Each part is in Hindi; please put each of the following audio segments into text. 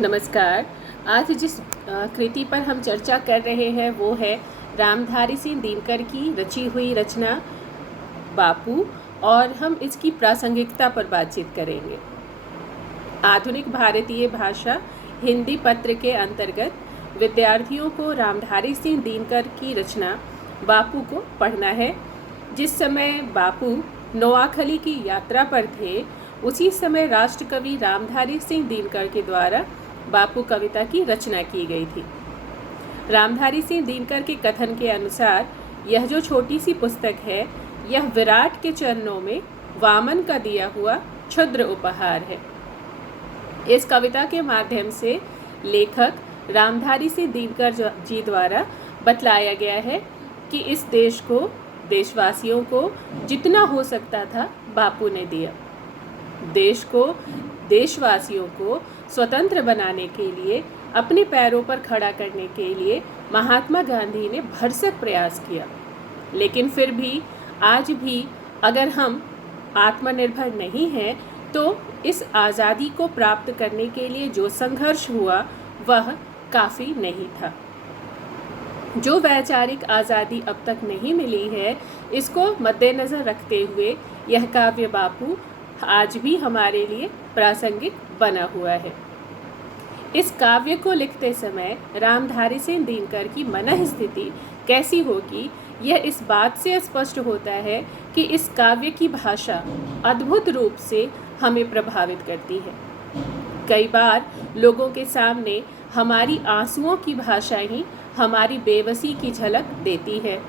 नमस्कार। आज जिस कृति पर हम चर्चा कर रहे हैं वो है रामधारी सिंह दिनकर की रची हुई रचना बापू, और हम इसकी प्रासंगिकता पर बातचीत करेंगे। आधुनिक भारतीय भाषा हिंदी पत्र के अंतर्गत विद्यार्थियों को रामधारी सिंह दिनकर की रचना बापू को पढ़ना है। जिस समय बापू नोआखली की यात्रा पर थे, उसी समय राष्ट्रकवि रामधारी सिंह दिनकर के द्वारा बापू कविता की रचना की गई थी। रामधारी सिंह दिनकर के कथन के अनुसार यह जो छोटी सी पुस्तक है, यह विराट के चरणों में वामन का दिया हुआ क्षुद्र उपहार है। इस कविता के माध्यम से लेखक रामधारी सिंह दिनकर जी द्वारा बतलाया गया है कि इस देश को, देशवासियों को जितना हो सकता था बापू ने दिया। देश को, देशवासियों को स्वतंत्र बनाने के लिए, अपने पैरों पर खड़ा करने के लिए महात्मा गांधी ने भरसक प्रयास किया। लेकिन फिर भी आज भी अगर हम आत्मनिर्भर नहीं हैं, तो इस आज़ादी को प्राप्त करने के लिए जो संघर्ष हुआ वह काफ़ी नहीं था। जो वैचारिक आज़ादी अब तक नहीं मिली है, इसको मद्देनज़र रखते हुए यह काव्य बापू आज भी हमारे लिए प्रासंगिक बना हुआ है। इस काव्य को लिखते समय रामधारी सिंह दिनकर की मनःस्थिति कैसी होगी, यह इस बात से स्पष्ट होता है कि इस काव्य की भाषा अद्भुत रूप से हमें प्रभावित करती है। कई बार लोगों के सामने हमारी आंसुओं की भाषा ही हमारी बेबसी की झलक देती है,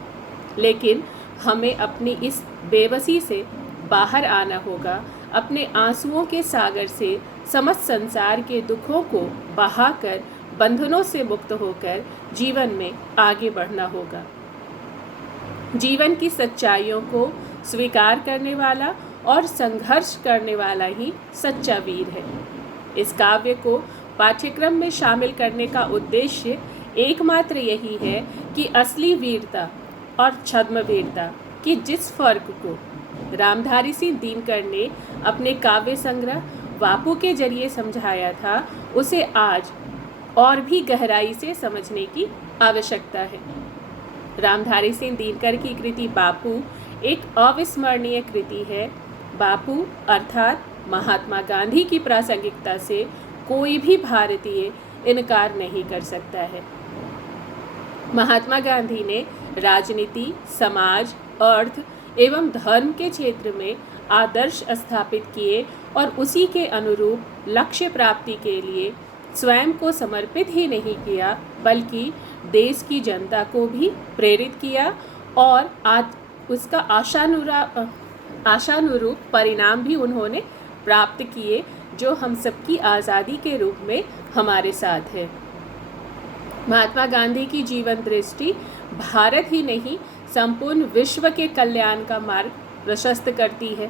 लेकिन हमें अपनी इस बेबसी से बाहर आना होगा। अपने आंसुओं के सागर से समस्त संसार के दुखों को बहाकर बंधनों से मुक्त होकर जीवन में आगे बढ़ना होगा। जीवन की सच्चाइयों को स्वीकार करने वाला और संघर्ष करने वाला ही सच्चा वीर है। इस काव्य को पाठ्यक्रम में शामिल करने का उद्देश्य एकमात्र यही है कि असली वीरता और छद्म वीरता की जिस फर्क को रामधारी सिंह दिनकर ने अपने काव्य संग्रह बापू के जरिए समझाया था, उसे आज और भी गहराई से समझने की आवश्यकता है। रामधारी सिंह दिनकर की कृति बापू एक अविस्मरणीय कृति है। बापू अर्थात महात्मा गांधी की प्रासंगिकता से कोई भी भारतीय इनकार नहीं कर सकता है। महात्मा गांधी ने राजनीति, समाज, अर्थ एवं धर्म के क्षेत्र में आदर्श स्थापित किए और उसी के अनुरूप लक्ष्य प्राप्ति के लिए स्वयं को समर्पित ही नहीं किया, बल्कि देश की जनता को भी प्रेरित किया और आज उसका आशानुरूप परिणाम भी उन्होंने प्राप्त किए, जो हम सबकी आज़ादी के रूप में हमारे साथ है। महात्मा गांधी की जीवन दृष्टि भारत ही नहीं, संपूर्ण विश्व के कल्याण का मार्ग प्रशस्त करती है।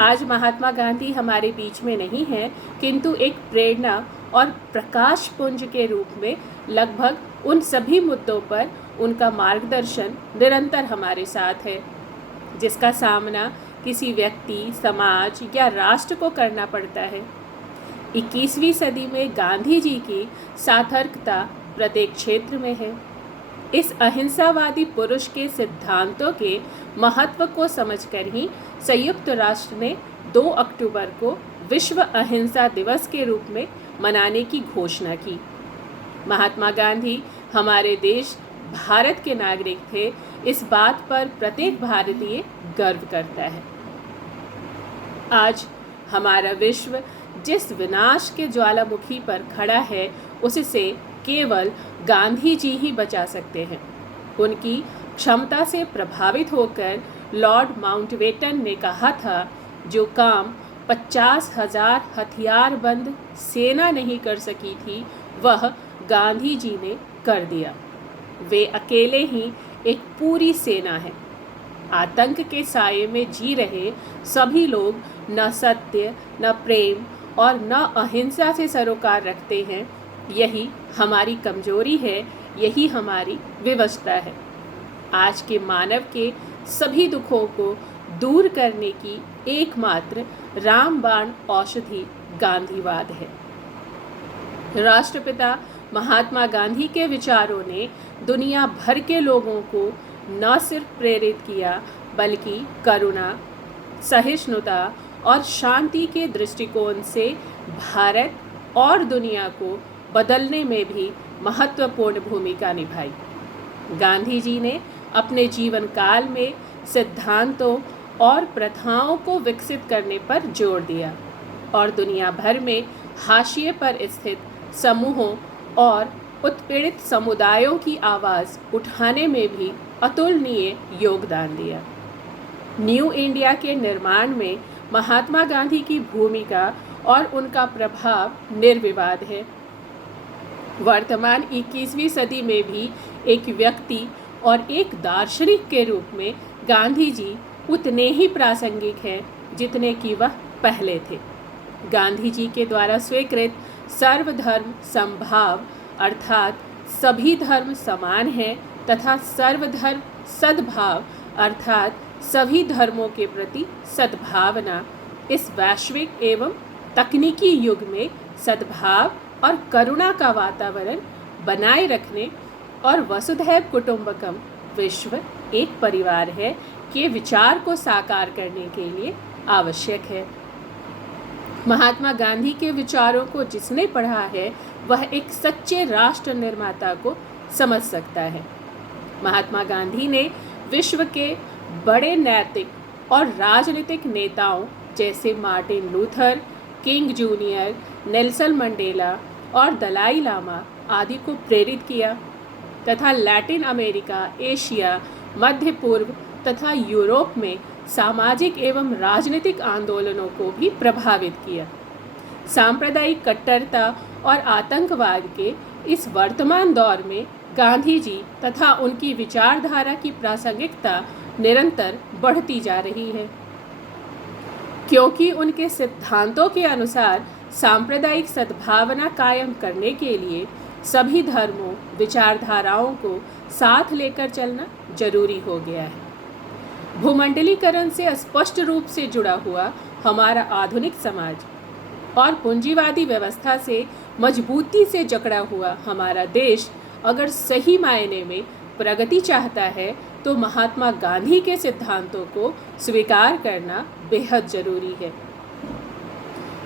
आज महात्मा गांधी हमारे बीच में नहीं है, किंतु एक प्रेरणा और प्रकाश पुंज के रूप में लगभग उन सभी मुद्दों पर उनका मार्गदर्शन निरंतर हमारे साथ है, जिसका सामना किसी व्यक्ति, समाज या राष्ट्र को करना पड़ता है। 21वीं सदी में गांधी जी की सार्थकता प्रत्येक क्षेत्र में है। इस अहिंसावादी पुरुष के सिद्धांतों के महत्व को समझकर ही संयुक्त राष्ट्र ने 2 अक्टूबर को विश्व अहिंसा दिवस के रूप में मनाने की घोषणा की। महात्मा गांधी हमारे देश भारत के नागरिक थे, इस बात पर प्रत्येक भारतीय गर्व करता है। आज हमारा विश्व जिस विनाश के ज्वालामुखी पर खड़ा है, उससे केवल गांधी जी ही बचा सकते हैं। उनकी क्षमता से प्रभावित होकर लॉर्ड माउंटबेटन ने कहा था, जो काम 50,000 हथियारबंद सेना नहीं कर सकी थी, वह गांधी जी ने कर दिया। वे अकेले ही एक पूरी सेना है। आतंक के साये में जी रहे सभी लोग न सत्य, न प्रेम और न अहिंसा से सरोकार रखते हैं। यही हमारी कमजोरी है, यही हमारी विवशता है। आज के मानव के सभी दुखों को दूर करने की एकमात्र रामबाण औषधि गांधीवाद है। राष्ट्रपिता महात्मा गांधी के विचारों ने दुनिया भर के लोगों को न सिर्फ प्रेरित किया बल्कि करुणा, सहिष्णुता और शांति के दृष्टिकोण से भारत और दुनिया को बदलने में भी महत्वपूर्ण भूमिका निभाई। गांधी जी ने अपने जीवन काल में सिद्धांतों और प्रथाओं को विकसित करने पर जोर दिया और दुनिया भर में हाशिए पर स्थित समूहों और उत्पीड़ित समुदायों की आवाज़ उठाने में भी अतुलनीय योगदान दिया। न्यू इंडिया के निर्माण में महात्मा गांधी की भूमिका और उनका प्रभाव निर्विवाद है। वर्तमान 21वीं सदी में भी एक व्यक्ति और एक दार्शनिक के रूप में गांधी जी उतने ही प्रासंगिक हैं जितने कि वह पहले थे। गांधी जी के द्वारा स्वीकृत सर्वधर्म समभाव अर्थात सभी धर्म समान हैं तथा सर्वधर्म सद्भाव अर्थात सभी धर्मों के प्रति सद्भावना इस वैश्विक एवं तकनीकी युग में सद्भाव और करुणा का वातावरण बनाए रखने और वसुधैव कुटुंबकम विश्व एक परिवार है के विचार को साकार करने के लिए आवश्यक है। महात्मा गांधी के विचारों को जिसने पढ़ा है वह एक सच्चे राष्ट्र निर्माता को समझ सकता है। महात्मा गांधी ने विश्व के बड़े नैतिक और राजनीतिक नेताओं जैसे Martin Luther king junior, Nelson Mandela और दलाई लामा आदि को प्रेरित किया तथा लैटिन अमेरिका, एशिया, मध्य पूर्व तथा यूरोप में सामाजिक एवं राजनीतिक आंदोलनों को भी प्रभावित किया। सांप्रदायिक कट्टरता और आतंकवाद के इस वर्तमान दौर में गांधी जी तथा उनकी विचारधारा की प्रासंगिकता निरंतर बढ़ती जा रही है, क्योंकि उनके सिद्धांतों के अनुसार सांप्रदायिक सद्भावना कायम करने के लिए सभी धर्मों, विचारधाराओं को साथ लेकर चलना जरूरी हो गया है। भूमंडलीकरण से स्पष्ट रूप से जुड़ा हुआ हमारा आधुनिक समाज और पूंजीवादी व्यवस्था से मजबूती से जकड़ा हुआ हमारा देश अगर सही मायने में प्रगति चाहता है तो महात्मा गांधी के सिद्धांतों को स्वीकार करना बेहद जरूरी है।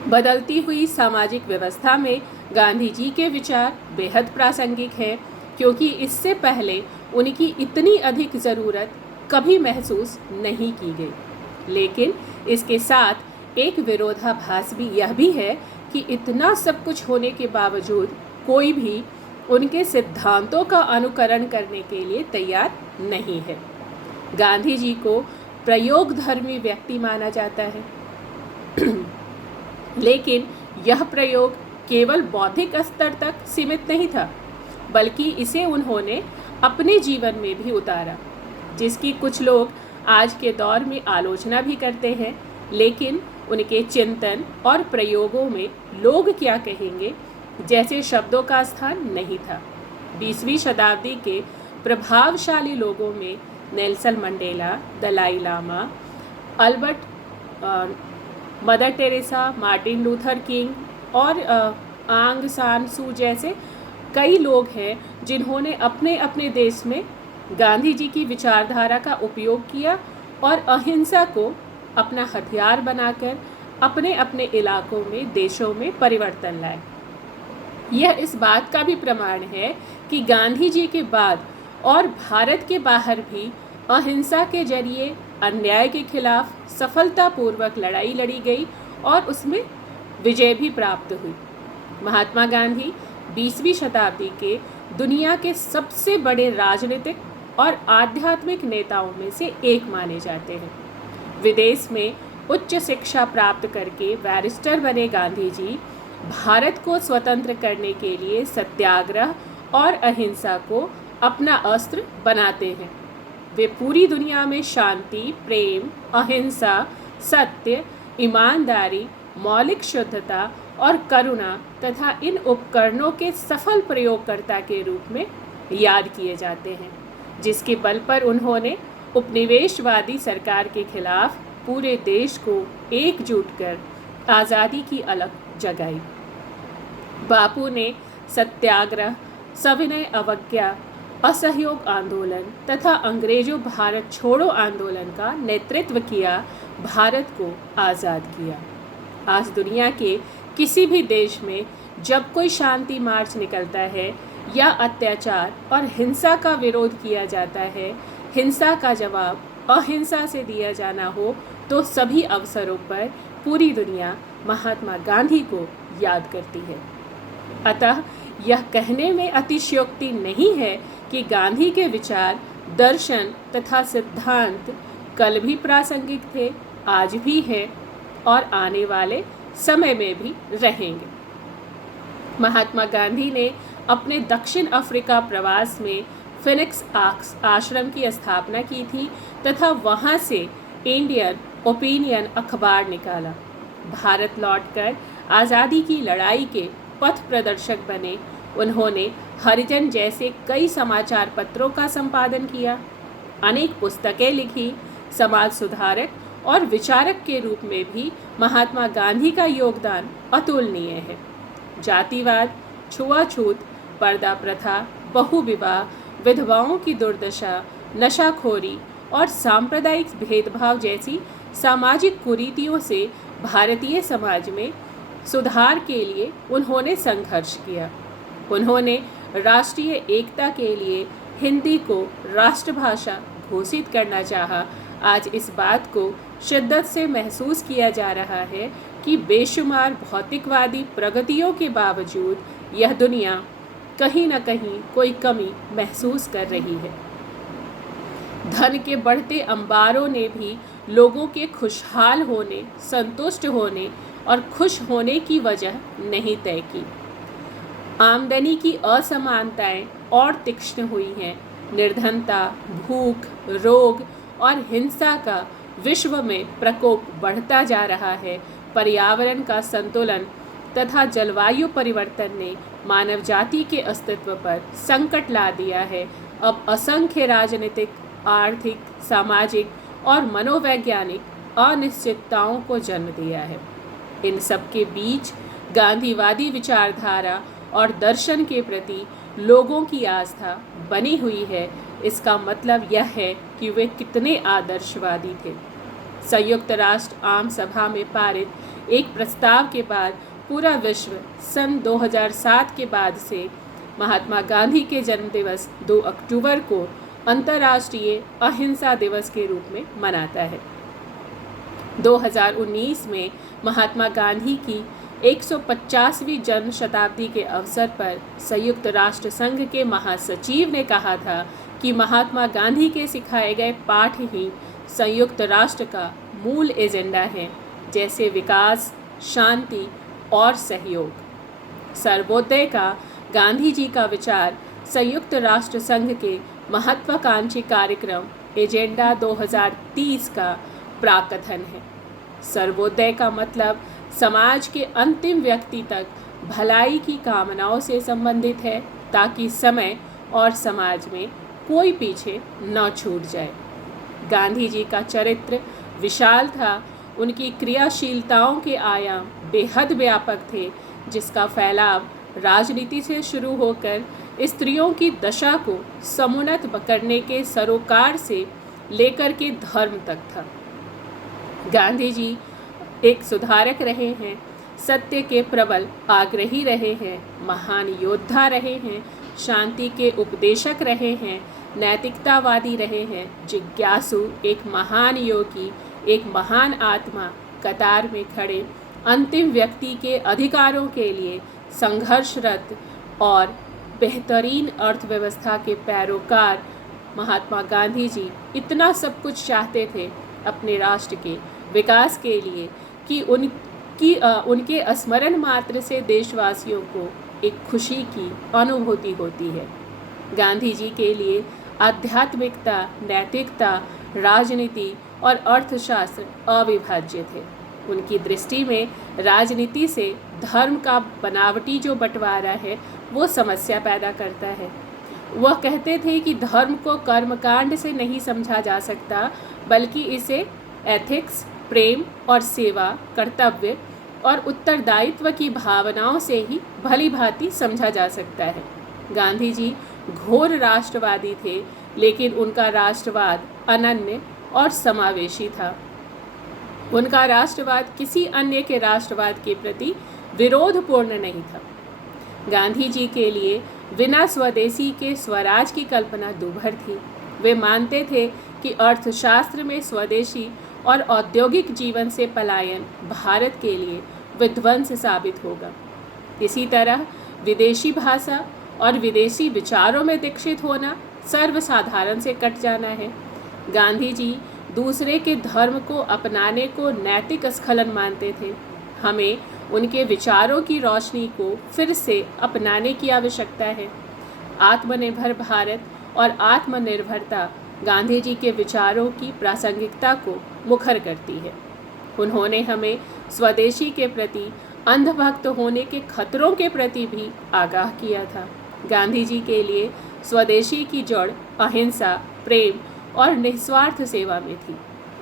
बदलती हुई सामाजिक व्यवस्था में गांधी जी के विचार बेहद प्रासंगिक हैं, क्योंकि इससे पहले उनकी इतनी अधिक ज़रूरत कभी महसूस नहीं की गई। लेकिन इसके साथ एक विरोधाभास भी यह भी है कि इतना सब कुछ होने के बावजूद कोई भी उनके सिद्धांतों का अनुकरण करने के लिए तैयार नहीं है। गांधी जी को प्रयोगधर्मी व्यक्ति माना जाता है लेकिन यह प्रयोग केवल बौद्धिक स्तर तक सीमित नहीं था, बल्कि इसे उन्होंने अपने जीवन में भी उतारा, जिसकी कुछ लोग आज के दौर में आलोचना भी करते हैं। लेकिन उनके चिंतन और प्रयोगों में लोग क्या कहेंगे जैसे शब्दों का स्थान नहीं था। 20वीं शताब्दी के प्रभावशाली लोगों में Nelson Mandela, Dalai Lama, Albert Mother Teresa, Martin Luther King और आंग सान सू जैसे कई लोग हैं जिन्होंने अपने अपने देश में गांधी जी की विचारधारा का उपयोग किया और अहिंसा को अपना हथियार बनाकर अपने अपने इलाकों में, देशों में परिवर्तन लाए। यह इस बात का भी प्रमाण है कि गांधी जी के बाद और भारत के बाहर भी अहिंसा के जरिए अन्याय के खिलाफ सफलतापूर्वक लड़ाई लड़ी गई और उसमें विजय भी प्राप्त हुई। महात्मा गांधी 20वीं शताब्दी के दुनिया के सबसे बड़े राजनीतिक और आध्यात्मिक नेताओं में से एक माने जाते हैं। विदेश में उच्च शिक्षा प्राप्त करके बैरिस्टर बने गांधी जी भारत को स्वतंत्र करने के लिए सत्याग्रह और अहिंसा को अपना अस्त्र बनाते हैं। वे पूरी दुनिया में शांति, प्रेम, अहिंसा, सत्य, ईमानदारी, मौलिक शुद्धता और करुणा तथा इन उपकरणों के सफल प्रयोगकर्ता के रूप में याद किए जाते हैं, जिसके बल पर उन्होंने उपनिवेशवादी सरकार के खिलाफ पूरे देश को एकजुट कर आज़ादी की अलख जगाई। बापू ने सत्याग्रह, सविनय अवज्ञा, असहयोग आंदोलन तथा अंग्रेजों भारत छोड़ो आंदोलन का नेतृत्व किया, भारत को आज़ाद किया। आज दुनिया के किसी भी देश में जब कोई शांति मार्च निकलता है या अत्याचार और हिंसा का विरोध किया जाता है, हिंसा का जवाब अहिंसा से दिया जाना हो, तो सभी अवसरों पर पूरी दुनिया महात्मा गांधी को याद करती है। अतः यह कहने में अतिशयोक्ति नहीं है कि गांधी के विचार, दर्शन तथा सिद्धांत कल भी प्रासंगिक थे, आज भी हैं और आने वाले समय में भी रहेंगे। महात्मा गांधी ने अपने दक्षिण अफ्रीका प्रवास में फिनिक्स आश्रम की स्थापना की थी तथा वहाँ से इंडियन ओपिनियन अखबार निकाला। भारत लौटकर आज़ादी की लड़ाई के पथ प्रदर्शक बने। उन्होंने हरिजन जैसे कई समाचार पत्रों का संपादन किया, अनेक पुस्तकें लिखी। समाज सुधारक और विचारक के रूप में भी महात्मा गांधी का योगदान अतुलनीय है। जातिवाद, छुआछूत, पर्दा प्रथा, बहुविवाह, विधवाओं की दुर्दशा, नशाखोरी और सांप्रदायिक भेदभाव जैसी सामाजिक कुरीतियों से भारतीय समाज में सुधार के लिए उन्होंने संघर्ष किया। उन्होंने राष्ट्रीय एकता के लिए हिंदी को राष्ट्रभाषा घोषित करना चाहा। आज इस बात को शिद्दत से महसूस किया जा रहा है कि बेशुमार भौतिकवादी प्रगतियों के बावजूद यह दुनिया कहीं न कहीं कोई कमी महसूस कर रही है। धन के बढ़ते अंबारों ने भी लोगों के खुशहाल होने, संतुष्ट होने और खुश होने की वजह नहीं तय की। आमदनी की असमानताएं और तीक्ष्ण हुई हैं। निर्धनता, भूख, रोग और हिंसा का विश्व में प्रकोप बढ़ता जा रहा है। पर्यावरण का संतुलन तथा जलवायु परिवर्तन ने मानव जाति के अस्तित्व पर संकट ला दिया है। अब असंख्य राजनीतिक, आर्थिक, सामाजिक और मनोवैज्ञानिक अनिश्चितताओं को जन्म दिया है। इन सब के बीच गांधीवादी विचारधारा और दर्शन के प्रति लोगों की आस्था बनी हुई है। इसका मतलब यह है कि वे कितने आदर्शवादी थे। संयुक्त राष्ट्र आम सभा में पारित एक प्रस्ताव के बाद पूरा विश्व सन 2007 के बाद से महात्मा गांधी के जन्मदिवस 2 अक्टूबर को अंतर्राष्ट्रीय अहिंसा दिवस के रूप में मनाता है। 2019 में महात्मा गांधी की 150वीं जन्म शताब्दी के अवसर पर संयुक्त राष्ट्र संघ के महासचिव ने कहा था कि महात्मा गांधी के सिखाए गए पाठ ही संयुक्त राष्ट्र का मूल एजेंडा है, जैसे विकास, शांति और सहयोग। सर्वोदय का गांधी जी का विचार संयुक्त राष्ट्र संघ के महत्वाकांक्षी कार्यक्रम एजेंडा 2030 का प्राकथन है। सर्वोदय का मतलब समाज के अंतिम व्यक्ति तक भलाई की कामनाओं से संबंधित है, ताकि समय और समाज में कोई पीछे न छूट जाए। गांधी जी का चरित्र विशाल था। उनकी क्रियाशीलताओं के आयाम बेहद व्यापक थे, जिसका फैलाव राजनीति से शुरू होकर स्त्रियों की दशा को समुन्नत करने के सरोकार से लेकर के धर्म तक था। गांधी जी एक सुधारक रहे हैं, सत्य के प्रबल आग्रही रहे हैं, महान योद्धा रहे हैं, शांति के उपदेशक रहे हैं, नैतिकतावादी रहे हैं, जिज्ञासु, एक महान योगी, एक महान आत्मा, कतार में खड़े अंतिम व्यक्ति के अधिकारों के लिए संघर्षरत और बेहतरीन अर्थव्यवस्था के पैरोकार महात्मा गांधी जी इतना सब कुछ चाहते थे अपने राष्ट्र के विकास के लिए कि उनके स्मरण मात्र से देशवासियों को एक खुशी की अनुभूति होती है। गांधी जी के लिए आध्यात्मिकता, नैतिकता, राजनीति और अर्थशास्त्र अविभाज्य थे। उनकी दृष्टि में राजनीति से धर्म का बनावटी जो बंटवारा है वो समस्या पैदा करता है। वह कहते थे कि धर्म को कर्मकांड से नहीं समझा जा सकता, बल्कि इसे एथिक्स, प्रेम और सेवा, कर्तव्य और उत्तरदायित्व की भावनाओं से ही भली भांति समझा जा सकता है। गांधी जी घोर राष्ट्रवादी थे, लेकिन उनका राष्ट्रवाद अनन्य और समावेशी था। उनका राष्ट्रवाद किसी अन्य के राष्ट्रवाद के प्रति विरोधपूर्ण नहीं था। गांधी जी के लिए बिना स्वदेशी के स्वराज की कल्पना दूभर थी। वे मानते थे कि अर्थशास्त्र में स्वदेशी और औद्योगिक जीवन से पलायन भारत के लिए विध्वंस साबित होगा। इसी तरह विदेशी भाषा और विदेशी विचारों में दीक्षित होना सर्वसाधारण से कट जाना है। गांधी जी दूसरे के धर्म को अपनाने को नैतिक स्खलन मानते थे। हमें उनके विचारों की रोशनी को फिर से अपनाने की आवश्यकता है। आत्मनिर्भर भारत और आत्मनिर्भरता गांधी जी के विचारों की प्रासंगिकता को मुखर करती है। उन्होंने हमें स्वदेशी के प्रति अंधभक्त होने के खतरों के प्रति भी आगाह किया था। गांधी जी के लिए स्वदेशी की जड़ अहिंसा, प्रेम और निस्वार्थ सेवा में थी।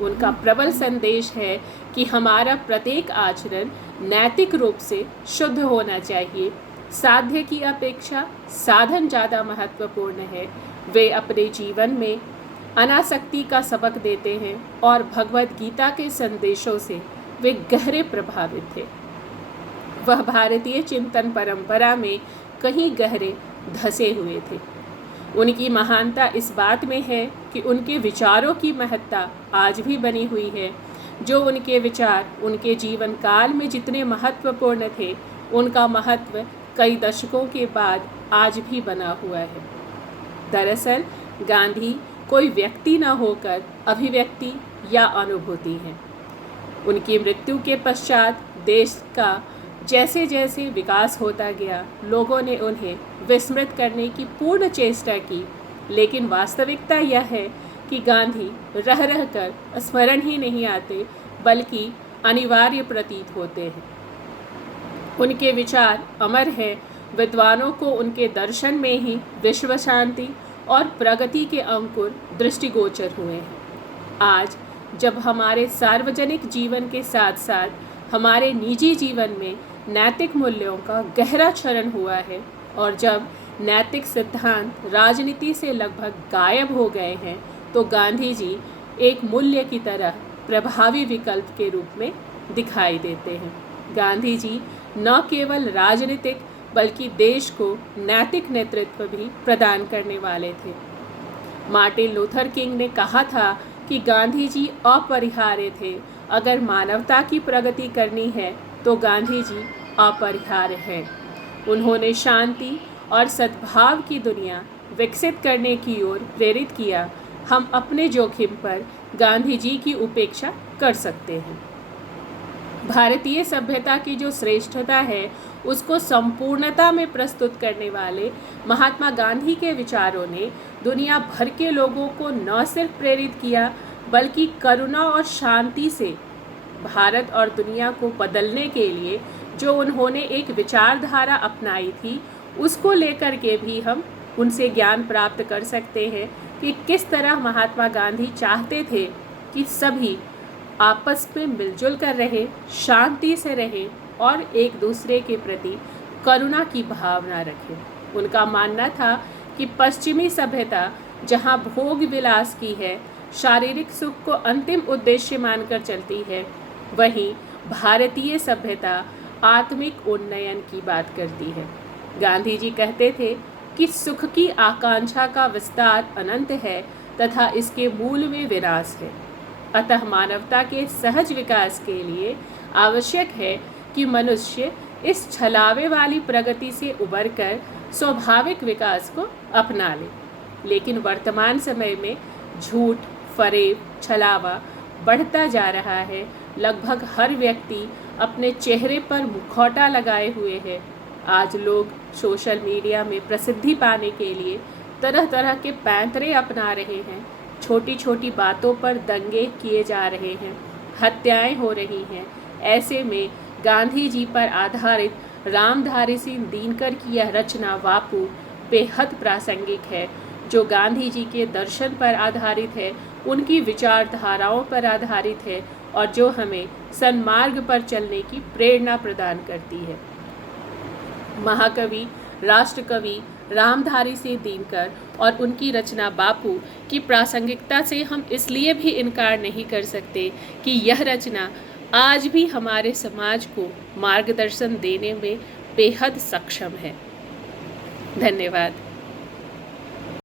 उनका प्रबल संदेश है कि हमारा प्रत्येक आचरण नैतिक रूप से शुद्ध होना चाहिए। साध्य की अपेक्षा साधन ज़्यादा महत्वपूर्ण है। वे अपने जीवन में अनासक्ति का सबक देते हैं और भगवद गीता के संदेशों से वे गहरे प्रभावित थे। वह भारतीय चिंतन परंपरा में कहीं गहरे धसे हुए थे। उनकी महानता इस बात में है कि उनके विचारों की महत्ता आज भी बनी हुई है। जो उनके विचार उनके जीवन काल में जितने महत्वपूर्ण थे, उनका महत्व कई दशकों के बाद आज भी बना हुआ है। दरअसल गांधी कोई व्यक्ति न होकर अभिव्यक्ति या अनुभूति है। उनकी मृत्यु के पश्चात देश का जैसे जैसे विकास होता गया, लोगों ने उन्हें विस्मृत करने की पूर्ण चेष्टा की, लेकिन वास्तविकता यह है कि गांधी रह रहकर स्मरण ही नहीं आते, बल्कि अनिवार्य प्रतीत होते हैं। उनके विचार अमर हैं। विद्वानों को उनके दर्शन में ही विश्व शांति और प्रगति के अंकुर दृष्टिगोचर हुए हैं। आज जब हमारे सार्वजनिक जीवन के साथ साथ हमारे निजी जीवन में नैतिक मूल्यों का गहरा क्षरण हुआ है और जब नैतिक सिद्धांत राजनीति से लगभग गायब हो गए हैं, तो गांधी जी एक मूल्य की तरह प्रभावी विकल्प के रूप में दिखाई देते हैं। गांधी जी न केवल राजनीतिक बल्कि देश को नैतिक नेतृत्व भी प्रदान करने वाले थे। मार्टिन लूथर किंग ने कहा था कि गांधी जी अपरिहार्य थे। अगर मानवता की प्रगति करनी है तो गांधी जी अपरिहार्य हैं। उन्होंने शांति और सद्भाव की दुनिया विकसित करने की ओर प्रेरित किया। हम अपने जोखिम पर गांधी जी की उपेक्षा कर सकते हैं। भारतीय सभ्यता की जो श्रेष्ठता है, उसको संपूर्णता में प्रस्तुत करने वाले महात्मा गांधी के विचारों ने दुनिया भर के लोगों को न सिर्फ प्रेरित किया, बल्कि करुणा और शांति से भारत और दुनिया को बदलने के लिए जो उन्होंने एक विचारधारा अपनाई थी, उसको लेकर के भी हम उनसे ज्ञान प्राप्त कर सकते हैं कि किस तरह महात्मा गांधी चाहते थे कि सभी आपस में मिलजुल कर रहे, शांति से रहे और एक दूसरे के प्रति करुणा की भावना रखें। उनका मानना था कि पश्चिमी सभ्यता जहाँ भोग विलास की है, शारीरिक सुख को अंतिम उद्देश्य मानकर चलती है, वहीं भारतीय सभ्यता आत्मिक उन्नयन की बात करती है। गांधी जी कहते थे कि सुख की आकांक्षा का विस्तार अनंत है तथा इसके मूल में विनाश है। अतः मानवता के सहज विकास के लिए आवश्यक है कि मनुष्य इस छलावे वाली प्रगति से उबरकर स्वाभाविक विकास को अपना ले। लेकिन वर्तमान समय में झूठ, फरेब, छलावा बढ़ता जा रहा है। लगभग हर व्यक्ति अपने चेहरे पर मुखौटा लगाए हुए है। आज लोग सोशल मीडिया में प्रसिद्धि पाने के लिए तरह तरह के पैंतरे अपना रहे हैं। छोटी छोटी बातों पर दंगे किए जा रहे हैं, हत्याएं हो रही हैं। ऐसे में गांधी जी पर आधारित रामधारी सिंह दिनकर की यह रचना वापू बेहद प्रासंगिक है, जो गांधी जी के दर्शन पर आधारित है, उनकी विचारधाराओं पर आधारित है और जो हमें सन्मार्ग पर चलने की प्रेरणा प्रदान करती है। महाकवि, राष्ट्रकवि रामधारी सिंह दिनकर और उनकी रचना बापू की प्रासंगिकता से हम इसलिए भी इनकार नहीं कर सकते कि यह रचना आज भी हमारे समाज को मार्गदर्शन देने में बेहद सक्षम है। धन्यवाद।